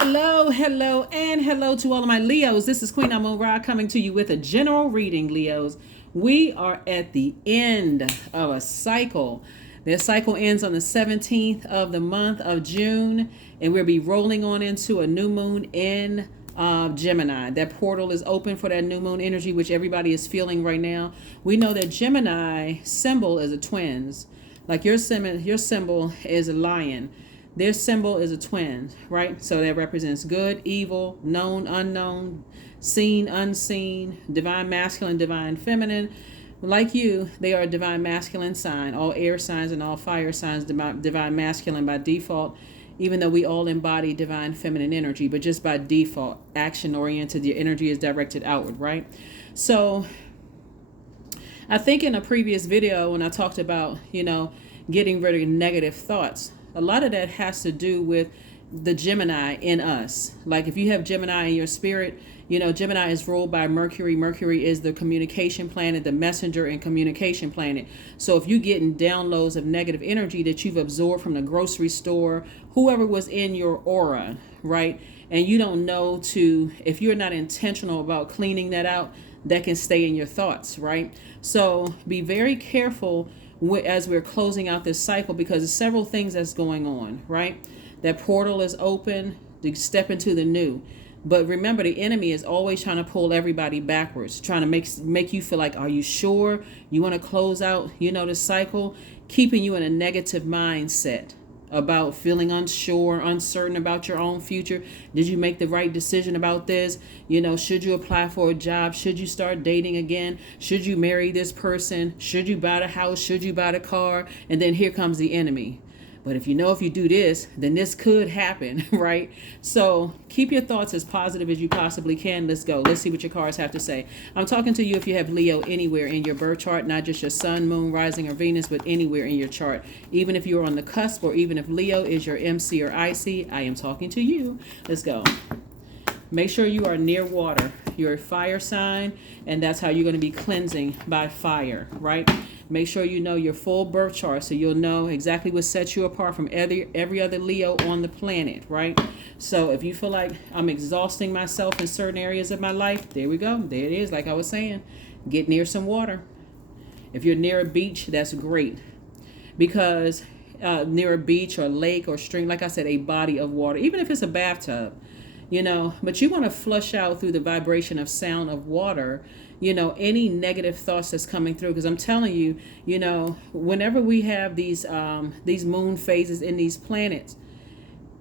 Hello, hello, and hello to all of my Leos. This is Queen Amun Ra coming to you with a general reading, Leos. We are at the end of a cycle. This cycle ends on the 17th of the month of June, and we'll be rolling on into a new moon in Gemini. That portal is open for that new moon energy, which everybody is feeling right now. We know that Gemini symbol is a twins. Like your symbol is a lion. Their symbol is a twin, right? So that represents good, evil, known, unknown, seen, unseen, divine masculine, divine feminine. Like you, they are a divine masculine sign. All air signs and all fire signs, divine masculine by default, even though we all embody divine feminine energy, but just by default, action oriented, your energy is directed outward, right? So I think in a previous video when I talked about, getting rid of negative thoughts, a lot of that has to do with the Gemini in us. Like if you have Gemini in your spirit, Gemini is ruled by Mercury. Mercury is the communication planet, the messenger and communication planet. So if you're getting downloads of negative energy that you've absorbed from the grocery store, whoever was in your aura, right? And you don't know if you're not intentional about cleaning that out, that can stay in your thoughts, right? So be very careful as we're closing out this cycle, because there's several things that's going on, right? That portal is open to step into the new. But remember, the enemy is always trying to pull everybody backwards, trying to make you feel like, are you sure you want to close out, this cycle, keeping you in a negative mindset about feeling unsure, uncertain about your own future. Did you make the right decision about this? Should you apply for a job? Should you start dating again? Should you marry this person? Should you buy the house? Should you buy the car? And then here comes the enemy. But if you do this, then this could happen, right? So keep your thoughts as positive as you possibly can. Let's go. Let's see what your cards have to say. I'm talking to you if you have Leo anywhere in your birth chart, not just your sun, moon, rising, or Venus, but anywhere in your chart. Even if you're on the cusp, or even if Leo is your MC or IC, I am talking to you. Let's go. Make sure you are near water. You're a fire sign, and that's how you're going to be cleansing by fire, right? Make sure you know your full birth chart so you'll know exactly what sets you apart from every other Leo on the planet, right? So if you feel like I'm exhausting myself in certain areas of my life, there we go. There it is. Like I was saying, get near some water. If you're near a beach, that's great, because near a beach or lake or stream, like I said, a body of water, even if it's a bathtub, but you want to flush out through the vibration of sound of water, any negative thoughts that's coming through. Because I'm telling you, whenever we have these moon phases in these planets,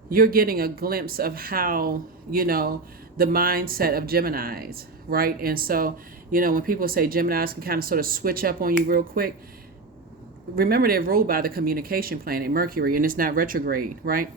you're getting a glimpse of how, the mindset of Geminis, right? And so, when people say Geminis can kind of sort of switch up on you real quick, remember they're ruled by the communication planet, Mercury, and it's not retrograde, right?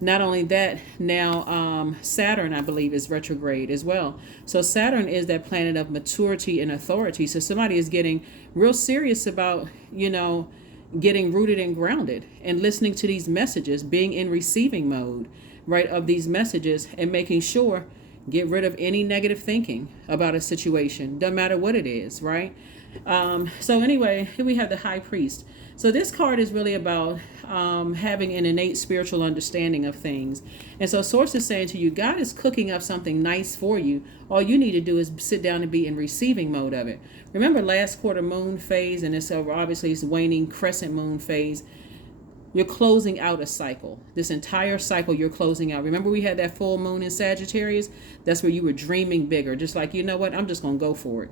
Not only that, now Saturn, I believe, is retrograde as well. So Saturn is that planet of maturity and authority. So somebody is getting real serious about, getting rooted and grounded and listening to these messages, being in receiving mode, right, of these messages, and making sure, get rid of any negative thinking about a situation. Doesn't matter what it is, right? So anyway, here we have the High Priest. So this card is really about having an innate spiritual understanding of things. And so Source is saying to you, God is cooking up something nice for you. All you need to do is sit down and be in receiving mode of it. Remember last quarter moon phase, and it's obviously it's waning crescent moon phase. You're closing out a cycle. This entire cycle you're closing out. Remember we had that full moon in Sagittarius? That's where you were dreaming bigger. Just like, you know what? I'm just going to go for it.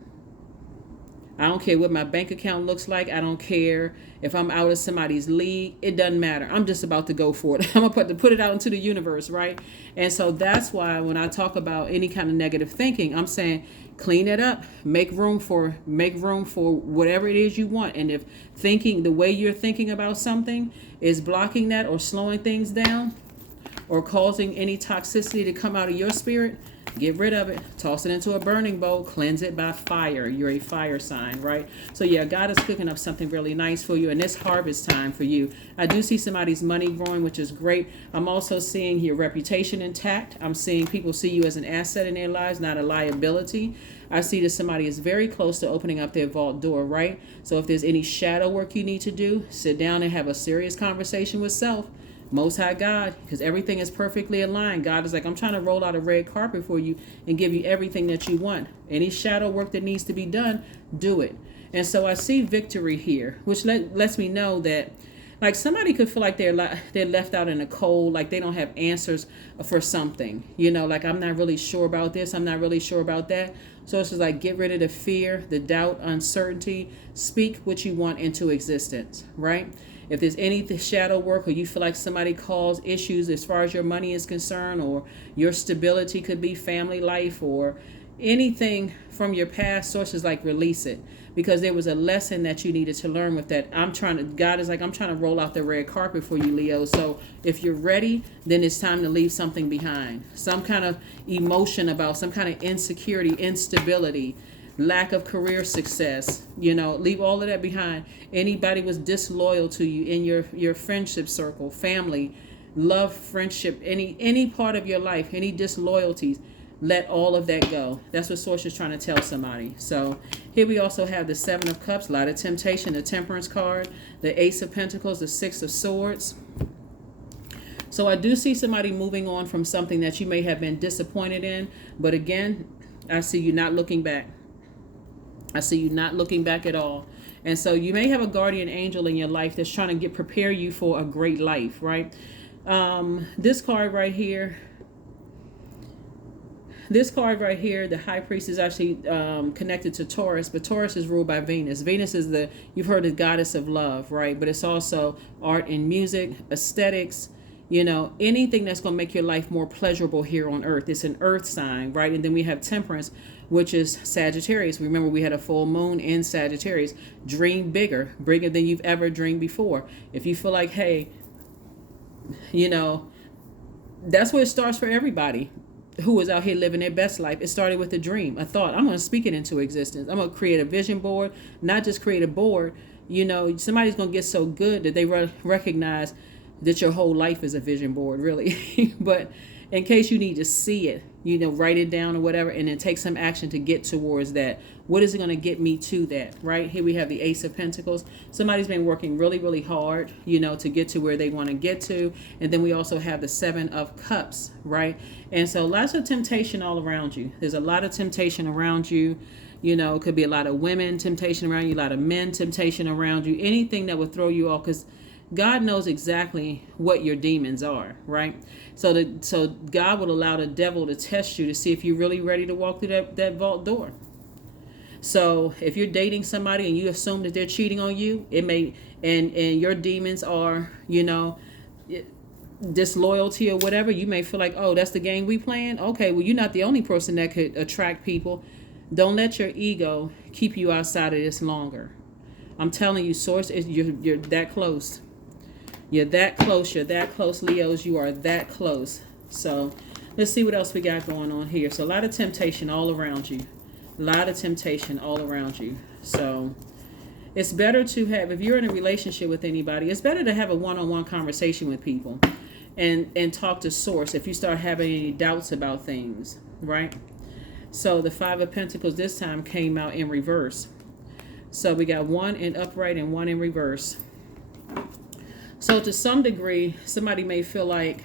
I don't care what my bank account looks like. I don't care if I'm out of somebody's league. It doesn't matter. I'm just about to go for it. I'm going to put it out into the universe, right? And so that's why when I talk about any kind of negative thinking, I'm saying clean it up. Make room for whatever it is you want. And if the way you're thinking about something is blocking that or slowing things down or causing any toxicity to come out of your spirit, get rid of it, toss it into a burning bowl, cleanse it by fire. You're a fire sign, right? So yeah, God is cooking up something really nice for you, and it's harvest time for you. I do see somebody's money growing, which is great. I'm also seeing your reputation intact. I'm seeing people see you as an asset in their lives, not a liability. I see that somebody is very close to opening up their vault door, right? So if there's any shadow work you need to do, sit down and have a serious conversation with self. Most High God, because everything is perfectly aligned. God is like, I'm trying to roll out a red carpet for you and give you everything that you want. Any shadow work that needs to be done, do it. And so I see victory here, which lets me know that, like, somebody could feel like they're left out in the cold, like they don't have answers for something. Like, I'm not really sure about this, I'm not really sure about that. So it's just like, get rid of the fear, the doubt, uncertainty. Speak what you want into existence, right? If there's any shadow work, or you feel like somebody caused issues as far as your money is concerned, or your stability, could be family life, or anything from your past sources, like, release it, because there was a lesson that you needed to learn with that. God is like, I'm trying to roll out the red carpet for you, Leo. So if you're ready, then it's time to leave something behind. Some kind of emotion about some kind of insecurity, instability, lack of career success, leave all of that behind. Anybody was disloyal to you in your friendship circle, family, love, friendship, any part of your life, any disloyalties, let all of that go. That's what Source is trying to tell somebody. So here we also have the Seven of Cups, a lot of temptation, the Temperance card, the Ace of Pentacles, the Six of Swords. So I do see somebody moving on from something that you may have been disappointed in. But again, I see you not looking back. I see you not looking back at all. And so you may have a guardian angel in your life that's trying to prepare you for a great life, right? This card right here, the High Priest, is actually connected to Taurus, but Taurus is ruled by Venus. Venus is you've heard, the goddess of love, right? But it's also art and music, aesthetics, anything that's going to make your life more pleasurable here on earth. It's an earth sign, right? And then we have Temperance, which is Sagittarius. Remember, we had a full moon in Sagittarius. Dream bigger than you've ever dreamed before. If you feel like, hey, that's where it starts for everybody who is out here living their best life. It started with a dream, a thought. I'm going to speak it into existence. I'm going to create a vision board, not just create a board. Somebody's going to get so good that they recognize that your whole life is a vision board, really. But in case you need to see it, write it down or whatever, and then take some action to get towards that. What is it going to get me to that, right? Here we have the Ace of Pentacles. Somebody's been working really, really hard, to get to where they want to get to. And then we also have the Seven of Cups, right? And so lots of temptation all around you. There's a lot of temptation around you. It could be a lot of women temptation around you, a lot of men temptation around you, anything that would throw you off, because God knows exactly what your demons are, right? So God will allow the devil to test you to see if you're really ready to walk through that vault door. So if you're dating somebody and you assume that they're cheating on you, it may, and your demons are, disloyalty or whatever, you may feel like, oh, that's the game we playing. Okay, well, you're not the only person that could attract people. Don't let your ego keep you outside of this longer. I'm telling you, Source, you're that close. You're that close, Leos. You are that close. So let's see what else we got going on here. So a lot of temptation all around you. So it's better to have, if you're in a relationship with anybody, it's better to have a one-on-one conversation with people and talk to Source if you start having any doubts about things, right? So the Five of Pentacles this time came out in reverse. So we got one in upright and one in reverse. So to some degree, somebody may feel like,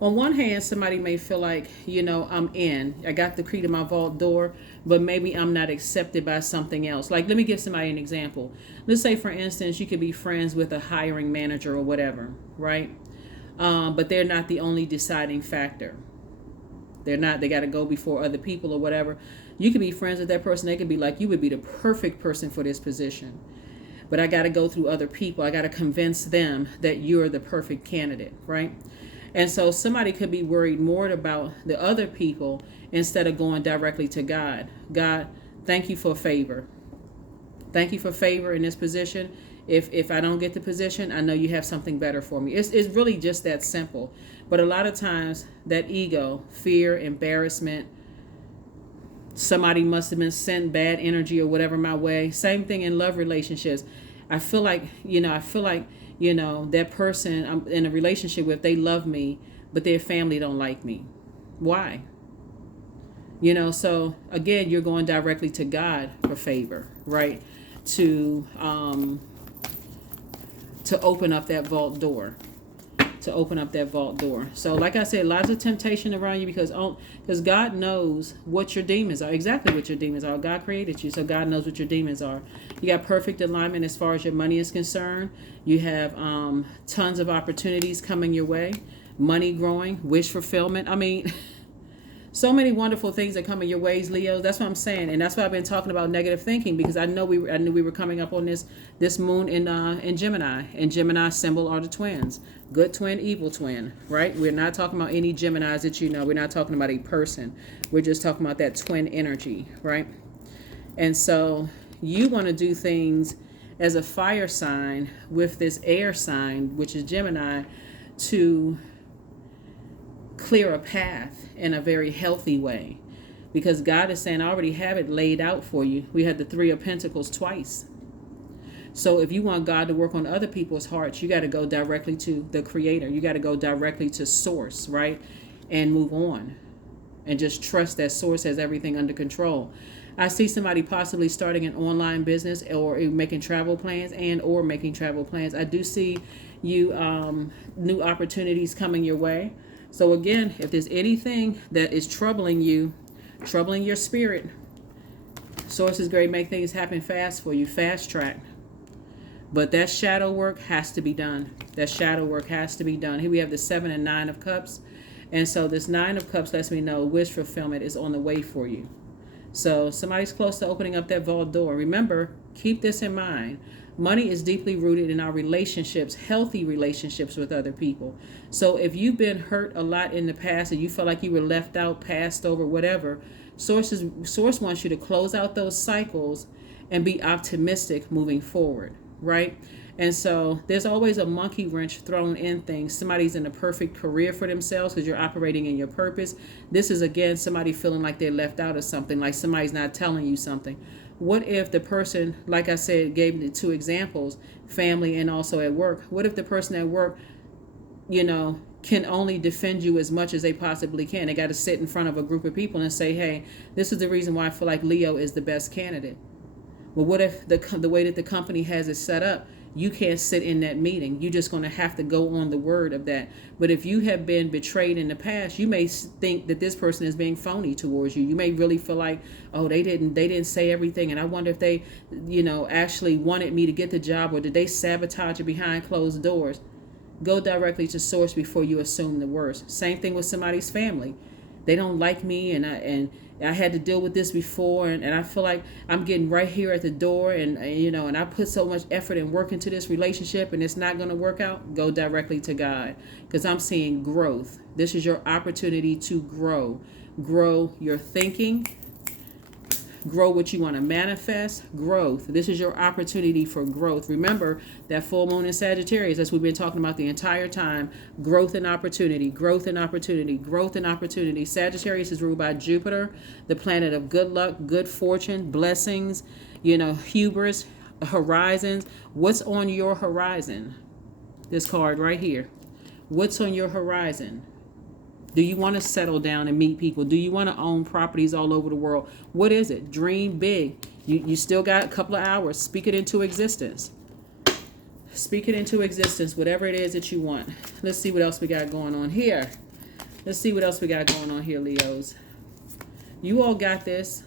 on one hand, somebody may feel like, I got the key to my vault door, but maybe I'm not accepted by something else. Like, let me give somebody an example. Let's say, for instance, you could be friends with a hiring manager or whatever, right? But they're not the only deciding factor. They got to go before other people or whatever. You could be friends with that person. They could be like, you would be the perfect person for this position. But I got to go through other people. I got to convince them that you're the perfect candidate, right? And so somebody could be worried more about the other people instead of going directly to God. God, thank you for favor. Thank you for favor in this position. If I don't get the position, I know you have something better for me. It's really just that simple. But a lot of times that ego, fear, embarrassment, somebody must have been sent bad energy or whatever my way. Same thing in love relationships. I feel like that person I'm in a relationship with, they love me, but their family don't like me. Why? So again, you're going directly to God for favor, right? To open up that vault door. to open up that vault door. So like I said, lots of temptation around you because God knows what your demons are, exactly what your demons are. God created you, so God knows what your demons are. You got perfect alignment as far as your money is concerned. You have tons of opportunities coming your way, money growing, wish fulfillment. I mean, so many wonderful things are coming your ways, Leo. That's what I'm saying, and that's why I've been talking about negative thinking, because I knew we were coming up on this moon in Gemini, and Gemini symbol are the twins, good twin, evil twin, right? We're not talking about any Geminis that you know. We're not talking about a person. We're just talking about that twin energy, right? And so you want to do things as a fire sign with this air sign, which is Gemini, to clear a path in a very healthy way, because God is saying, I already have it laid out for you. We had the Three of Pentacles twice. So if you want God to work on other people's hearts, you got to go directly to the Creator. You got to go directly to Source, right? And move on and just trust that Source has everything under control. I see somebody possibly starting an online business or making travel plans I do see you new opportunities coming your way. So again, if there's anything that is troubling you, troubling your spirit, Source is going to make things happen fast for you, fast track. But that shadow work has to be done. That shadow work has to be done. Here we have the 7 and 9 of Cups. And so this 9 of Cups lets me know wish fulfillment is on the way for you. So somebody's close to opening up that vault door. Remember, keep this in mind. Money is deeply rooted in our relationships, healthy relationships with other people. So if you've been hurt a lot in the past and you felt like you were left out, passed over, whatever, Source wants you to close out those cycles and be optimistic moving forward, right? And so there's always a monkey wrench thrown in things. Somebody's in a perfect career for themselves because you're operating in your purpose. This is, again, somebody feeling like they're left out of something, like somebody's not telling you something. What if the person, like I said, gave the 2 examples, family and also at work. What if the person at work, can only defend you as much as they possibly can? They got to sit in front of a group of people and say, hey, this is the reason why I feel like Leo is the best candidate. Well, what if the way that the company has it set up, you can't sit in that meeting? You're just going to have to go on the word of that. But if you have been betrayed in the past, you may think that this person is being phony towards you. You may really feel like, oh, they didn't say everything, and I wonder if they, actually wanted me to get the job, or did they sabotage it behind closed doors? Go directly to Source before you assume the worst. Same thing with somebody's family. They don't like me, and I had to deal with this before, and I feel like I'm getting right here at the door, and I put so much effort and work into this relationship, and it's not going to work out. Go directly to God, because I'm seeing growth. This is your opportunity to grow your thinking, grow what you want to manifest, growth. This is your opportunity for growth. Remember that full moon in Sagittarius, that's what we've been talking about the entire time. Growth and opportunity, growth and opportunity, growth and opportunity. Sagittarius is ruled by Jupiter, the planet of good luck, good fortune, blessings, hubris, horizons. What's on your horizon? This card right here. What's on your horizon? Do you want to settle down and meet people? Do you want to own properties all over the world? What is it? Dream big. You still got a couple of hours. Speak it into existence. Speak it into existence, whatever it is that you want. Let's see what else we got going on here. Leos. You all got this.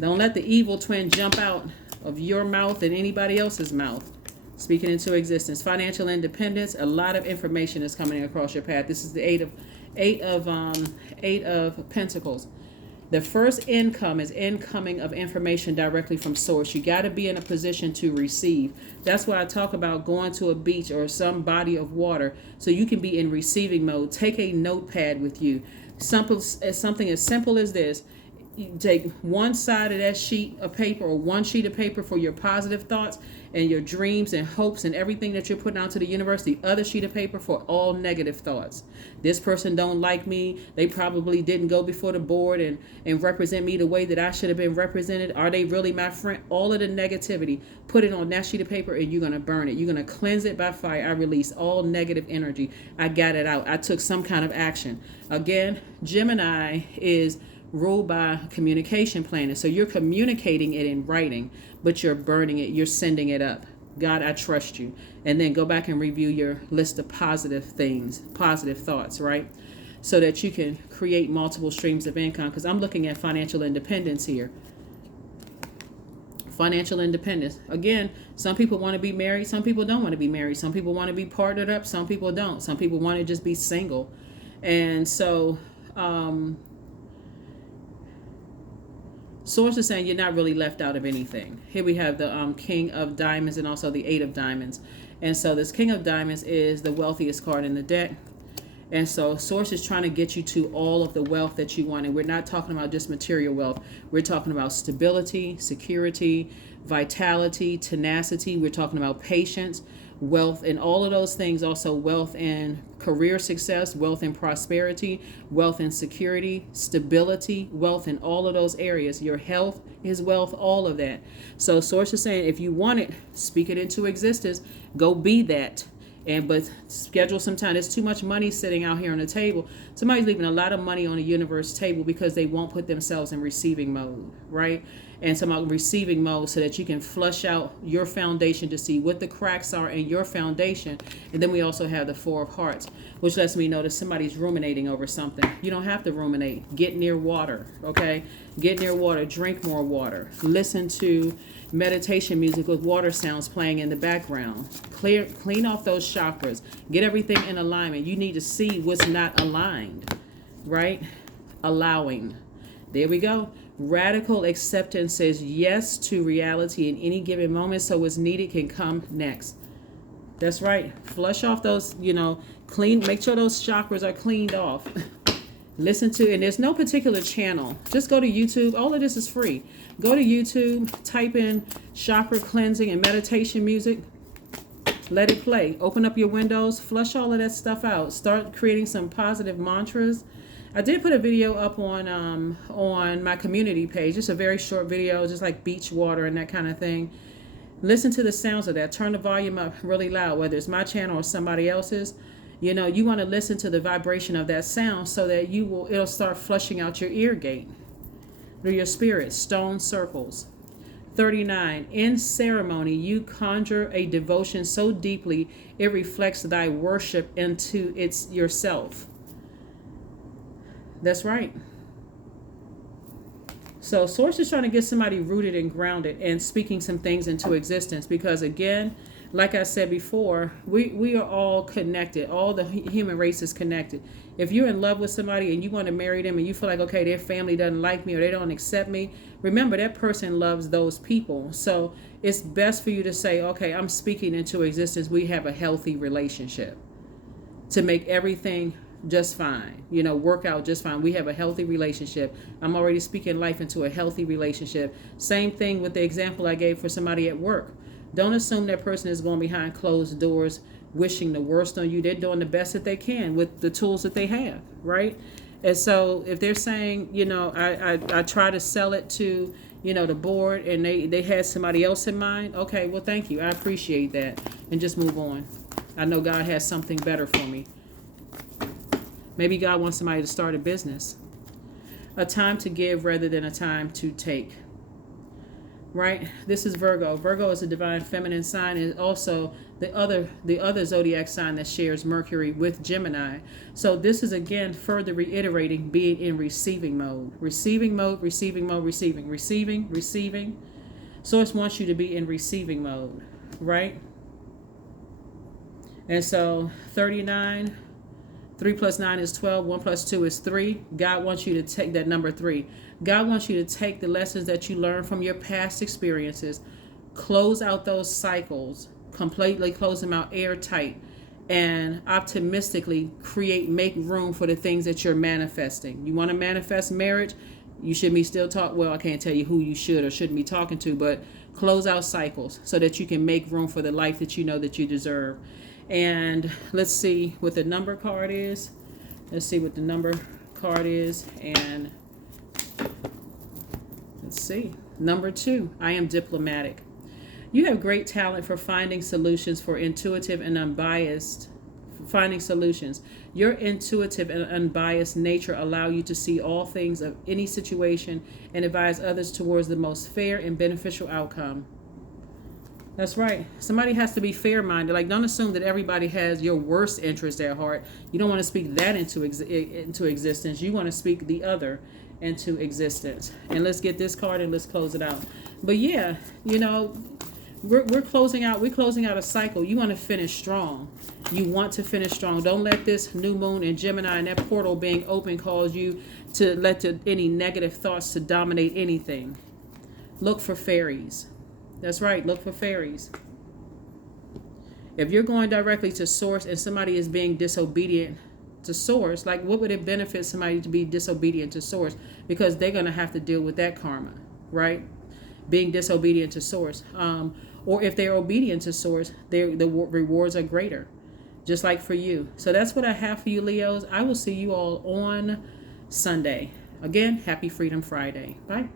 Don't let the evil twin jump out of your mouth and anybody else's mouth. Speaking into existence. Financial independence. A lot of information is coming across your path. This is the eight of Pentacles. The first income is incoming of information directly from Source. You got to be in a position to receive. That's why I talk about going to a beach or some body of water so you can be in receiving mode. Take a notepad with you. Something as simple as this. You take one side of that sheet of paper, or one sheet of paper for your positive thoughts and your dreams and hopes and everything that you're putting out to the universe. The other sheet of paper for all negative thoughts. This person don't like me. They probably didn't go before the board and represent me the way that I should have been represented. Are they really my friend? All of the negativity, put it on that sheet of paper and you're going to burn it. You're going to cleanse it by fire. I release all negative energy. I got it out. I took some kind of action. Again, Gemini is ruled by communication planet. So you're communicating it in writing, but you're burning it. You're sending it up. God, I trust you. And then go back and review your list of positive things, positive thoughts, right? So that you can create multiple streams of income. Because I'm looking at financial independence here. Financial independence. Again, some people want to be married. Some people don't want to be married. Some people want to be partnered up. Some people don't. Some people want to just be single. And so, Source is saying you're not really left out of anything. Here we have the King of Diamonds and also the Eight of Diamonds. And so this King of Diamonds is the wealthiest card in the deck. And so Source is trying to get you to all of the wealth that you want. And we're not talking about just material wealth. We're talking about stability, security, vitality, tenacity. We're talking about patience, wealth, and all of those things. Also wealth and career success, wealth and prosperity, wealth and security, stability, wealth in all of those areas. Your health is wealth, all of that. So Source is saying if you want it, speak it into existence. Go be that. But schedule some time. There's too much money sitting out here on the table. Somebody's leaving a lot of money on the universe table because they won't put themselves in receiving mode, right? And some receiving mode so that you can flush out your foundation to see what the cracks are in your foundation. And then we also have the Four of Hearts, which lets me know that somebody's ruminating over something. You don't have to ruminate. Get near water, okay? Get near water. Drink more water. Listen to meditation music with water sounds playing in the background. Clean off those chakras. Get everything in alignment. You need to see what's not aligned, right? Allowing. There we go. Radical acceptance says yes to reality in any given moment, so what's needed can come next. That's right. Flush off those, make sure those chakras are cleaned off. Listen to, and there's no particular channel. Just go to YouTube. All of this is free. Go to YouTube, type in chakra cleansing and meditation music. Let it play. Open up your windows, flush all of that stuff out. Start creating some positive mantras. I did put a video up on my community page. Just a very short video, just like beach water and that kind of thing. Listen to the sounds of that. Turn the volume up really loud, whether it's my channel or somebody else's. You want to listen to the vibration of that sound so that it'll start flushing out your ear gate through your spirit. Stone circles. 39. In ceremony, you conjure a devotion so deeply it reflects thy worship into yourself. That's right. So Source is trying to get somebody rooted and grounded and speaking some things into existence because, again, like I said before, we are all connected. All the human race is connected. If you're in love with somebody and you want to marry them and you feel like, okay, their family doesn't like me or they don't accept me, remember that person loves those people. So it's best for you to say, okay, I'm speaking into existence. We have a healthy relationship to make everything just fine, work out just fine. We have a healthy relationship. I'm already speaking life into a healthy relationship. Same thing with the example I gave for somebody at work. Don't assume that person is going behind closed doors wishing the worst on you. They're doing the best that they can with the tools that they have, right? And so if they're saying, I try to sell it to, the board and they had somebody else in mind, okay, well, thank you. I appreciate that. And just move on. I know God has something better for me. Maybe God wants somebody to start a business. A time to give rather than a time to take. Right? This is Virgo. Virgo is a divine feminine sign and also the other zodiac sign that shares Mercury with Gemini. So this is again further reiterating being in receiving mode. Receiving mode, receiving mode, receiving. Source wants you to be in receiving mode, right? And so 39, 3 plus 9 is 12, 1 plus 2 is 3. God wants you to take that number 3. God wants you to take the lessons that you learned from your past experiences, close out those cycles, completely close them out airtight, and optimistically make room for the things that you're manifesting. You want to manifest marriage? You should be still well, I can't tell you who you should or shouldn't be talking to, but close out cycles so that you can make room for the life that you know that you deserve. And let's see what the number card is. Let's see what the number card is. And let's see. Number 2, I am diplomatic. You have great talent for finding solutions for intuitive and unbiased. Finding solutions. Your intuitive and unbiased nature allow you to see all things of any situation and advise others towards the most fair and beneficial outcome. That's right. Somebody has to be fair-minded. Like, don't assume that everybody has your worst interest at heart. You don't want to speak that into existence. You want to speak the other into existence. And let's get this card and let's close it out. But yeah, we're closing out. We're closing out a cycle. You want to finish strong. You want to finish strong. Don't let this new moon in Gemini and that portal being open cause you to let any negative thoughts to dominate anything. Look for fairies. That's right. Look for fairies. If you're going directly to source and somebody is being disobedient to source, like, what would it benefit somebody to be disobedient to source? Because they're going to have to deal with that karma, right? Being disobedient to source. Or if they're obedient to source, the rewards are greater, just like for you. So that's what I have for you, Leos. I will see you all on Sunday. Again, happy Freedom Friday. Bye.